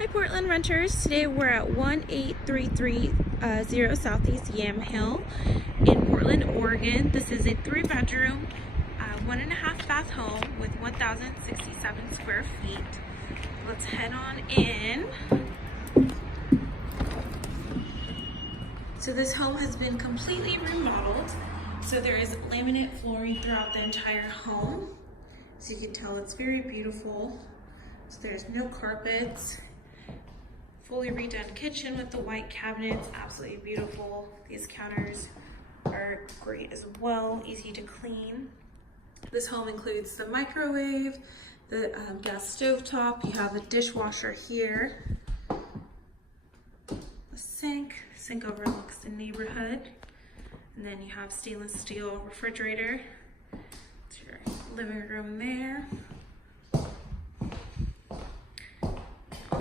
Hi Portland renters, today we're at 18330 Southeast Yamhill in Portland, Oregon. This is a 3-bedroom, 1.5 bath home with 1,067 square feet. Let's head on in. So this home has been completely remodeled. So there is laminate flooring throughout the entire home. So you can tell it's very beautiful. So there's no carpets. Fully redone kitchen with the white cabinets, absolutely beautiful. These counters are great as well, easy to clean. This home includes the microwave, the gas stove top. You have a dishwasher here, a sink overlooks the neighborhood, and then you have stainless steel refrigerator. It's your living room there.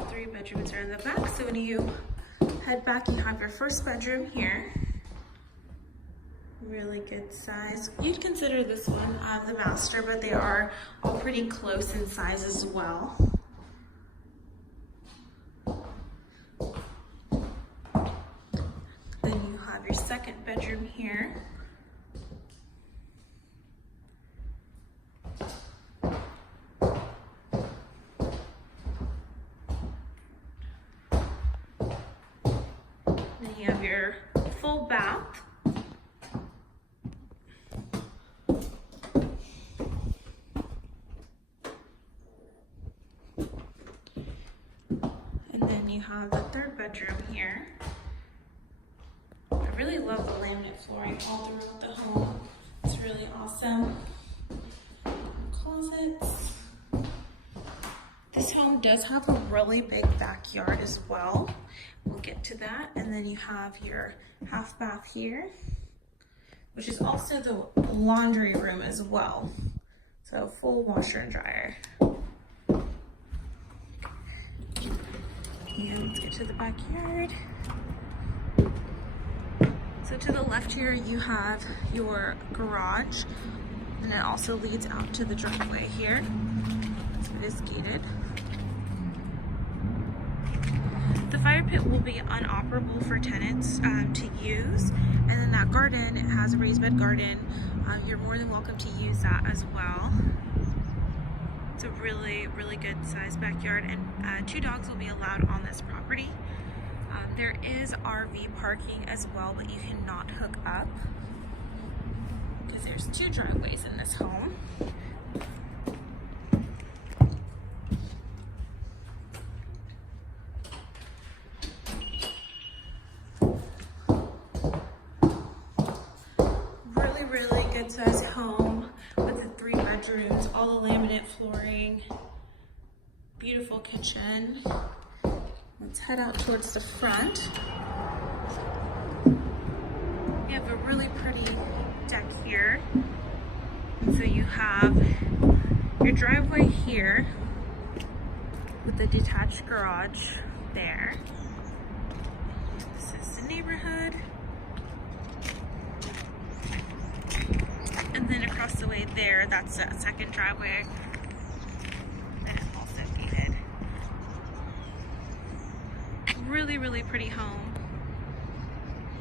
3 bedrooms are in the back, so when you head back, you have your first bedroom here. Really good size. You'd consider this one the master, but they are all pretty close in size as well. Then you have your second bedroom here. Then you have your full bath. And then you have the third bedroom here. I really love the laminate flooring all throughout the home. It's really awesome. Closets. This home does have a really big backyard as well. We'll get to that. And then you have your half bath here, which is also the laundry room as well. So full washer and dryer. And let's get to the backyard. So to the left here, you have your garage, and it also leads out to the driveway here. So it is gated. The fire pit will be unoperable for tenants to use, and then that garden, it has a raised bed garden. You're more than welcome to use that as well. It's a really good sized backyard, and 2 dogs will be allowed on this property. There is RV parking as well, but you cannot hook up because there's 2 driveways in this home. Really good sized home with the 3 bedrooms, all the laminate flooring, beautiful kitchen. Let's head out towards the front. You have a really pretty deck here. And so you have your driveway here with the detached garage there. This is the neighborhood. And then across the way there, that's that second driveway. That is also gated. Really pretty home.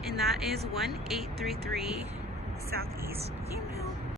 And that is 18330 Southeast Yamhill.